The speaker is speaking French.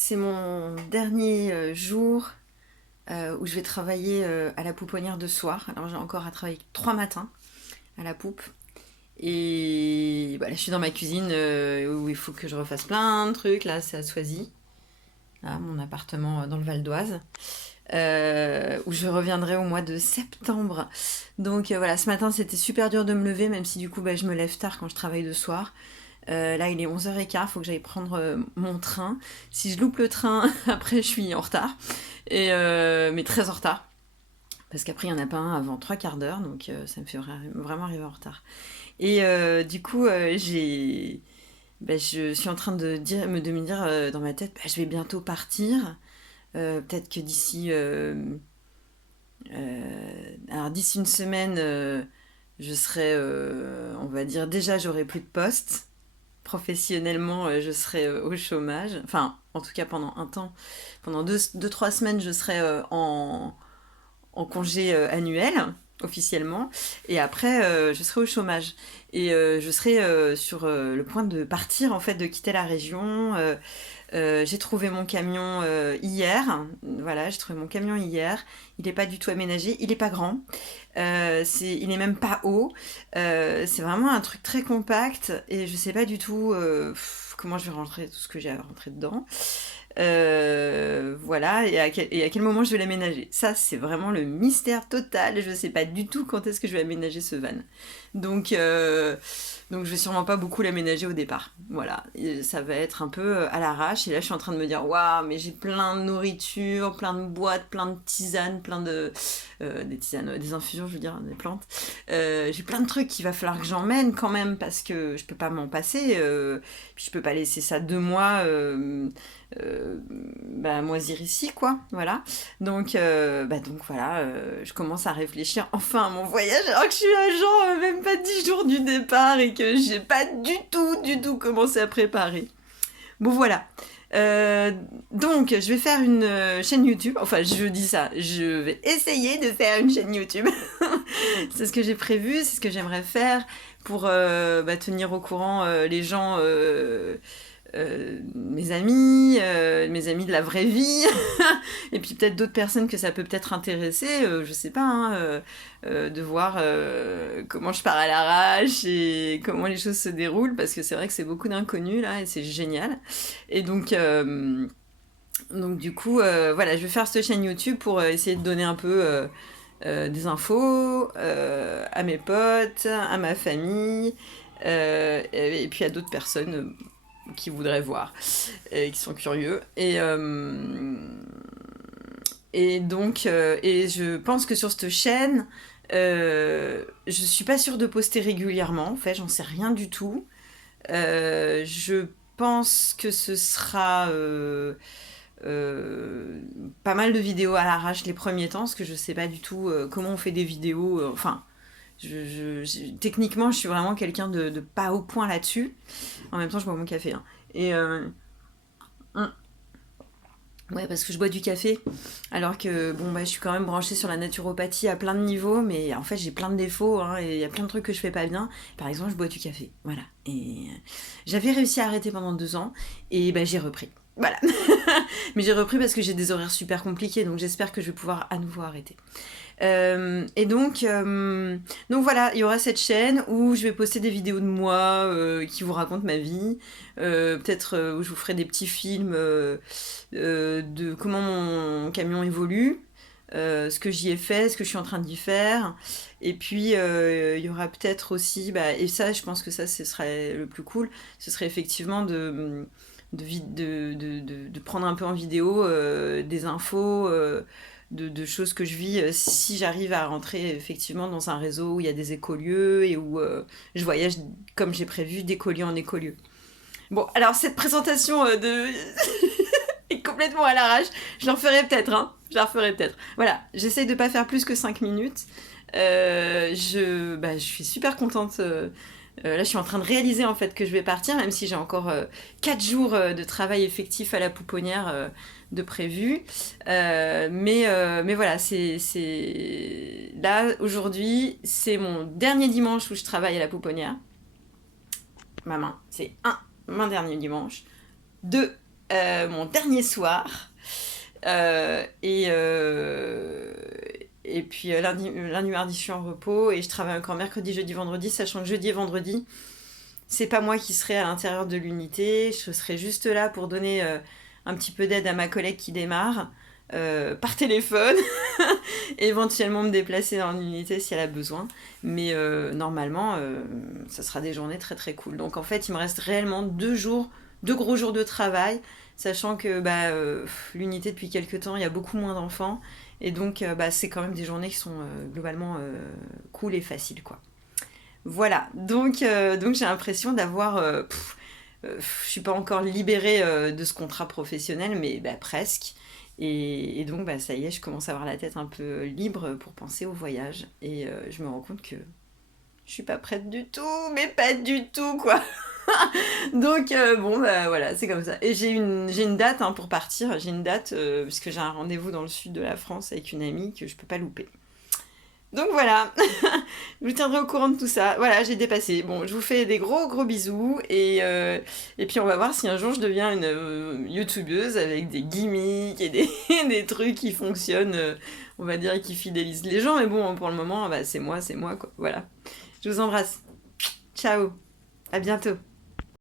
c'est mon dernier jour où je vais travailler à la pouponnière de soir. Alors j'ai encore à travailler 3 matins à la poupe. Et voilà, je suis dans ma cuisine où il faut que je refasse plein de trucs. Là, c'est à Soisy, là, mon appartement dans le Val d'Oise, où je reviendrai au mois de septembre. Donc voilà, ce matin c'était super dur de me lever, même si du coup je me lève tard quand je travaille de soir. Là, il est 11h15, il faut que j'aille prendre mon train. Si je loupe le train, après, je suis en retard. Mais très en retard. Parce qu'après, il n'y en a pas un avant 3 quarts d'heure, donc ça me fait vraiment arriver en retard. Et du coup, je suis en train de me dire dans ma tête, je vais bientôt partir. Peut-être que d'ici une semaine, je serai, on va dire, déjà, j'aurai plus de poste. Professionnellement, je serai au chômage. Enfin, en tout cas pendant un temps. Pendant 3 semaines, je serai en congé annuel, officiellement. Et après, je serai au chômage. Et je serai sur le point de partir, en fait, de quitter la région. J'ai trouvé mon camion hier. Voilà, j'ai trouvé mon camion hier. Il n'est pas du tout aménagé. Il n'est pas grand. Il n'est même pas haut. C'est vraiment un truc très compact. Et je sais pas du tout comment je vais rentrer tout ce que j'ai à rentrer dedans. Voilà, et à quel moment je vais l'aménager. Ça, c'est vraiment le mystère total. Je sais pas du tout quand est-ce que je vais aménager ce van. Donc, donc je vais sûrement pas beaucoup l'aménager au départ. Voilà, et ça va être un peu à l'arrache. Et là, je suis en train de me dire, waouh, mais j'ai plein de nourriture, plein de boîtes, plein de tisanes, des tisanes, des infusions, je veux dire, des plantes. J'ai plein de trucs qu'il va falloir que j'emmène quand même parce que je peux pas m'en passer. Puis je peux pas laisser ça 2 mois. Moisir ici, quoi, voilà. Donc voilà, je commence à réfléchir enfin à mon voyage alors que je suis à genre même pas 10 jours du départ et que j'ai pas du tout commencé à préparer. Bon voilà. Donc je vais faire une chaîne YouTube, enfin je dis ça, je vais essayer de faire une chaîne YouTube. C'est ce que j'ai prévu, c'est ce que j'aimerais faire pour tenir au courant les gens mes amis de la vraie vie, et puis peut-être d'autres personnes que ça peut peut-être intéresser, je sais pas, hein, de voir comment je pars à l'arrache et comment les choses se déroulent, parce que c'est vrai que c'est beaucoup d'inconnus là, et c'est génial. Et donc du coup, voilà, je vais faire cette chaîne YouTube pour essayer de donner un peu des infos à mes potes, à ma famille, et puis à d'autres personnes qui voudraient voir, et qui sont curieux. Et donc, et je pense que sur cette chaîne, je suis pas sûre de poster régulièrement. En fait, j'en sais rien du tout. Je pense que ce sera pas mal de vidéos à l'arrache les premiers temps, parce que je sais pas du tout comment on fait des vidéos. Enfin, techniquement, je suis vraiment quelqu'un de pas au point là-dessus. En même temps, je bois mon café, hein. Et ouais, parce que je bois du café, alors que bon, je suis quand même branchée sur la naturopathie à plein de niveaux, mais en fait, j'ai plein de défauts, hein, et il y a plein de trucs que je fais pas bien. Par exemple, je bois du café, voilà. Et j'avais réussi à arrêter pendant 2 ans, et j'ai repris. Voilà. Mais j'ai repris parce que j'ai des horaires super compliqués, donc j'espère que je vais pouvoir à nouveau arrêter. Donc voilà, il y aura cette chaîne où je vais poster des vidéos de moi qui vous racontent ma vie, peut-être où je vous ferai des petits films de comment mon camion évolue, ce que j'y ai fait, ce que je suis en train d'y faire. Et puis il y aura peut-être aussi, et ça je pense que ça ce serait le plus cool, ce serait effectivement de prendre un peu en vidéo des infos, de choses que je vis, si j'arrive à rentrer effectivement dans un réseau où il y a des écolieux et où je voyage comme j'ai prévu d'écolieu en écolieu. Bon, alors cette présentation est complètement à l'arrache. Je la referai peut-être, hein. Je la referai peut-être. Voilà, j'essaye de pas faire plus que 5 minutes. Je suis super contente. Là, je suis en train de réaliser en fait que je vais partir, même si j'ai encore 4 jours de travail effectif à la pouponnière de prévu. Mais voilà, là aujourd'hui, c'est mon dernier dimanche où je travaille à la pouponnière. Ma main, c'est mon dernier dimanche. 2, mon dernier soir. Euh, et, euh, et puis lundi, mardi, je suis en repos et je travaille encore mercredi, jeudi, vendredi, sachant que jeudi et vendredi, c'est pas moi qui serai à l'intérieur de l'unité, je serai juste là pour donner un petit peu d'aide à ma collègue qui démarre par téléphone, et éventuellement me déplacer dans l'unité si elle a besoin. Mais normalement, ça sera des journées très très cool. Donc en fait, il me reste réellement 2 jours, 2 gros jours de travail, sachant que l'unité depuis quelques temps, il y a beaucoup moins d'enfants. Et donc c'est quand même des journées qui sont globalement cool et faciles, quoi. Voilà, donc j'ai l'impression d'avoir... je suis pas encore libérée de ce contrat professionnel, mais presque. Et donc ça y est, je commence à avoir la tête un peu libre pour penser au voyage. Et je me rends compte que je suis pas prête du tout, mais pas du tout, quoi. Donc voilà, c'est comme ça. Et j'ai une date pour partir, j'ai une date, puisque j'ai un rendez-vous dans le sud de la France avec une amie que je peux pas louper. Donc voilà, je vous tiendrai au courant de tout ça. Voilà, j'ai dépassé. Bon, je vous fais des gros gros bisous et puis on va voir si un jour je deviens une youtubeuse avec des gimmicks et des, des trucs qui fonctionnent, on va dire, et qui fidélisent les gens. Mais bon, pour le moment, c'est moi quoi. Voilà. Je vous embrasse. Ciao. À bientôt.